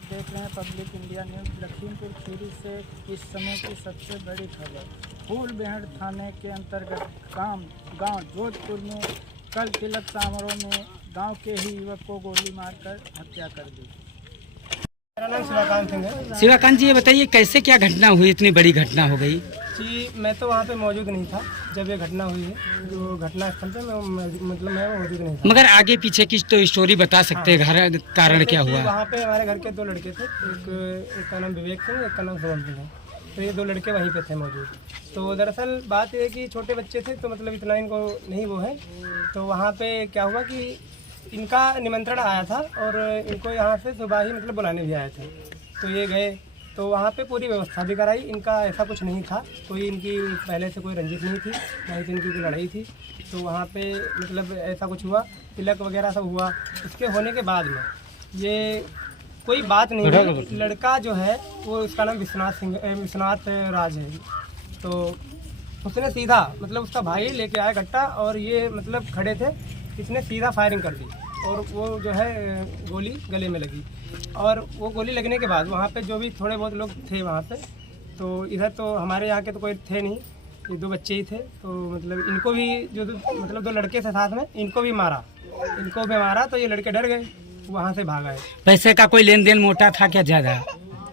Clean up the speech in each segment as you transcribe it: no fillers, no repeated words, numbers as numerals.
आप देख रहे हैं public India news. Lakhimpur Kheri से इस समय की सबसे बड़ी खबर। फूलबेहड़ थाने के अंतर्गत गांव जोधपुर में कल तिलक समारोह में गांव के ही युवक को गोली मारकर हत्या कर दी। मेरा नाम शिवाकांत सिंह है। शिवाकांत जी, ये बताइए कैसे क्या घटना हुई, इतनी बड़ी घटना हो गई? जी, मैं तो वहाँ पे मौजूद नहीं था जब ये घटना हुई है। जो घटना स्थल पे मैं मौजूद नहीं था। मगर आगे पीछे की तो स्टोरी बता सकते हैं, घर कारण क्या हुआ? वहाँ पे हमारे घर के दो लड़के थे, एक का नाम विवेक सिंह, एक का नाम शुभम सिंह है। तो ये दो लड़के वहीं पे थे मौजूद। तो दरअसल बात ये है कि छोटे बच्चे थे, तो मतलब इतना इनको नहीं वो है। तो वहाँ पे क्या हुआ कि इनका निमंत्रण आया था और इनको यहाँ से सुबह ही मतलब बुलाने भी आए थे। तो ये गए, तो वहाँ पे पूरी व्यवस्था भी कराई। इनका ऐसा कुछ नहीं था, कोई इनकी पहले से कोई रंजिश नहीं थी, नहीं तो इनकी कोई लड़ाई थी। तो वहाँ पे मतलब ऐसा कुछ हुआ, तिलक वगैरह सब हुआ। उसके होने के बाद में ये कोई बात नहीं है। लड़का जो है वो, उसका नाम विश्वनाथ राज है। तो उसने सीधा मतलब उसका भाई लेके आया गट्टा और ये मतलब खड़े थे, इसने सीधा फायरिंग कर दी और वो जो है गोली गले में लगी। और वो गोली लगने के बाद वहाँ पे जो भी थोड़े बहुत लोग थे वहाँ पे, तो इधर तो हमारे यहाँ के तो कोई थे नहीं, ये दो बच्चे ही थे। तो मतलब इनको भी जो मतलब दो लड़के थे साथ में, इनको भी मारा। तो ये लड़के डर गए, वहाँ से भाग आए। पैसे का कोई लेन देन मोटा था क्या ज्यादा?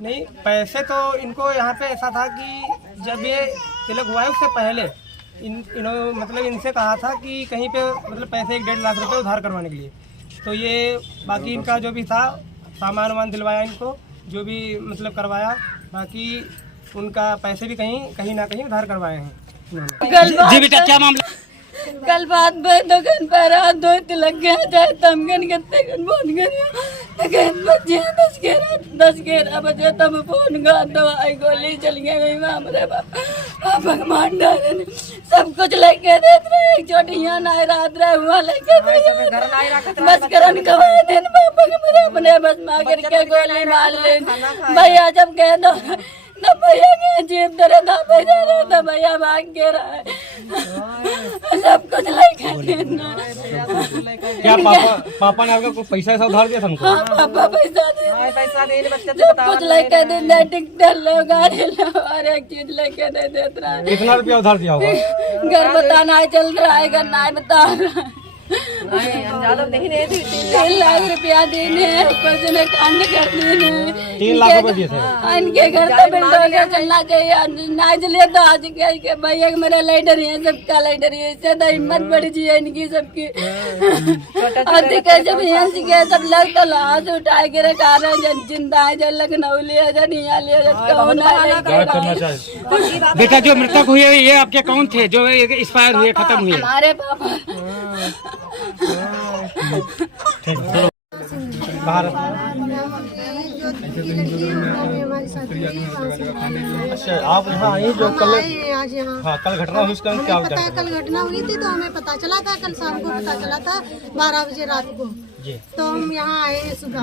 नहीं, पैसे तो इनको यहाँ पे ऐसा था कि जब ये तिलक हुआ है उससे पहले इन्होंने मतलब इनसे कहा था कि कहीं पे मतलब पैसे 1-1.5 लाख रुपए उधार करवाने के लिए। तो ये बाकी इनका जो भी था सामान वामान दिलवाया इनको, जो भी मतलब करवाया, बाकी उनका पैसे भी कहीं ना कहीं उधार करवाए हैं इन्होंने। जी बेटा, क्या मामला? कल बात में दुकान पर रात दो तिलक गया जाए तमगन कितने गन फोन करियो दुकान बजे 10-11 बजे तब फोन का दवाई गोली चल गई हमारे पापा मान डाले सब कुछ लेके देते रहे। एक छोटी यहाँ ना रात रहे हुआ लेके बस करन कमा देन पापा के मेरे अपने बस मार करके गोली मार ले। भैया जब कह दो न भैया के जेब तेरे ना भेजा रहे तो भैया भाग के रहा है, सब कुछ लेके देना। क्या पापा ने आपको पैसा ऐसा उधार दिया था हमको? हाँ, पापा पैसा दे सब कुछ लेके दे, टिकट लो, गाड़ी लो, हर एक चीज लेके दे देता है। कितना रुपया उधार दिया होगा? घर बताना चल रहा है, घर ना बता रहा है। 3 लाख रुपया देने हैं, कुछ ने कांड कर देने। 3 लाख रुपए दिए थे। इनके घर तो बिल्डोजर चलना चाहिए। नाच ले तो आज के भैया मेरा लाइटर है, सबका लाइटर है, इससे तो हिम्मत बढ़ जी है इनकी सबकी। जब यहाँ से गए सब लोग तो लाश उठाए के रखा रहे, जिंदा है, जो लखनऊ लिया, जो नहीं लिया। बेटा, जो मृतक हुए ये आपके कौन थे जो एक्सपायर हुए, खत्म हुए? हमारे पापा। अच्छा, आप यहाँ आई जो कल? आज यहाँ हाँ, कल घटना हुई, उसका क्या पता? कल घटना हुई थी तो हमें पता चला था, कल शाम को पता चला था 12 बजे रात को। तो हम यहाँ आए हैं सुबह,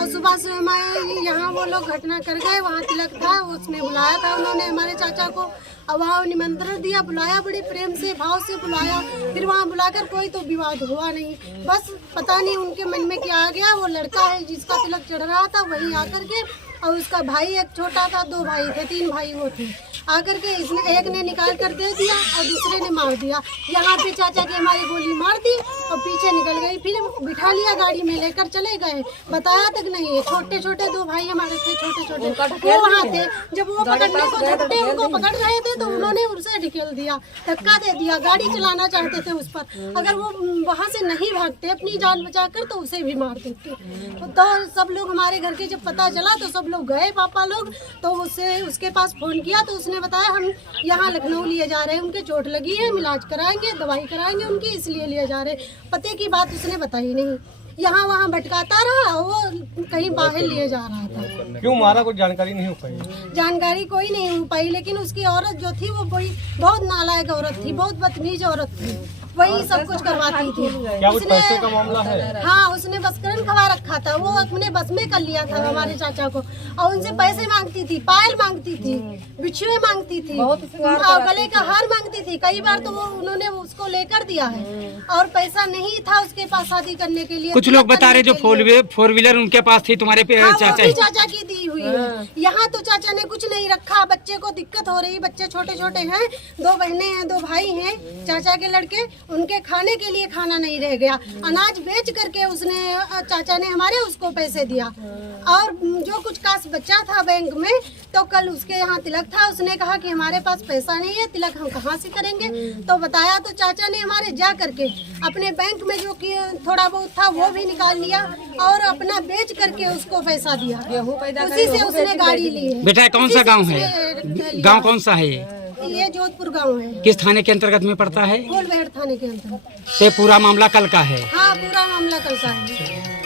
और सुबह से हम आए यहाँ, वो लोग घटना कर गए। वहाँ तिलक था, उसमें बुलाया था उन्होंने हमारे चाचा को, और वहाँ निमंत्रण दिया, बुलाया, बड़े प्रेम से भाव से बुलाया। फिर वहाँ बुलाकर कोई तो विवाद हुआ नहीं, बस पता नहीं उनके मन में क्या आ गया। वो लड़का है जिसका तिलक चढ़ रहा था वही आकर के, और उसका भाई एक छोटा था, 2 भाई थे, 3 भाई वो थे, आकर के इसने एक ने निकाल कर दे दिया और दूसरे ने मार दिया। यहाँ पे चाचा की हमारी गोली मार दी और पीछे निकल गई। फिर बिठा लिया गाड़ी में, लेकर चले गए, बताया तक नहीं। छोटे छोटे 2 भाई हमारे थे, छोटे छोटे, वो वहाँ थे। जब वो पकड़ने को झपटे, उनको पकड़ रहे थे तो उन्होंने उनसे ढकेल दिया, धक्का दे दिया। गाड़ी चलाना चाहते थे उस पर, अगर वो वहाँ से नहीं भागते अपनी जान बचाकर तो उसे भी मार देते। तो सब लोग हमारे घर के जब पता चला तो सब लोग गए, पापा लोग, तो उसके पास फोन किया तो उसने बताया हम यहाँ लखनऊ लिए जा रहे हैं, उनके चोट लगी है, इलाज कराएंगे, दवाई कराएंगे उनकी, इसलिए लिए जा रहे हैं। पते की बात उसने बताई नहीं, यहाँ वहाँ भटकाता रहा, वो कहीं बाहर लिए जा रहा था। क्यों मारा, कुछ जानकारी नहीं हो पाई? जानकारी कोई नहीं हो पाई, लेकिन उसकी औरत जो थी वो बहुत नालायक औरत थी, बहुत बदतमीज औरत थी। वही सब कुछ करवाती थी। क्या कुछ पैसे का मामला है? हाँ, उसने बसकरन खवा रखा था, वो अपने बस में कर लिया था हमारे चाचा को, और उनसे पैसे मांगती थी, पायल मांगती थी, बिछुए मांगती थी, और गले का हार मांगती थी। कई बार तो वो उन्होंने उसको लेकर दिया है, और पैसा नहीं था उसके पास शादी करने के लिए। कुछ लोग बता रहे जो फोर व्हीलर उनके पास थी तुम्हारे हाँ, चाचा वो भी चाचा की दी हुई है। यहाँ तो चाचा ने कुछ नहीं रखा, बच्चे को दिक्कत हो रही, बच्चे छोटे छोटे हैं, 2 बहनें हैं, 2 भाई हैं चाचा के लड़के, उनके खाने के लिए खाना नहीं रह गया। अनाज बेच करके उसने चाचा ने हमारे उसको पैसे दिया, और जो कुछ काश बचा था बैंक में, तो कल उसके यहाँ तिलक था, उसने कहा कि हमारे पास पैसा नहीं है, तिलक हम कहाँ से करेंगे। तो बताया तो चाचा ने हमारे जा करके अपने बैंक में जो कि थोड़ा बहुत था वो भी निकाल लिया, और अपना बेच करके उसको पैसा दिया, उसी से उसने गाड़ी ली है। बेटा कौन सा गांव है? गांव कौन सा है ये जोधपुर गांव है। किस थाने के अंतर्गत में पड़ता है? फूलबेहड़ थाने के अंदर। ये पूरा मामला कल का है? हाँ, पूरा मामला कल का है।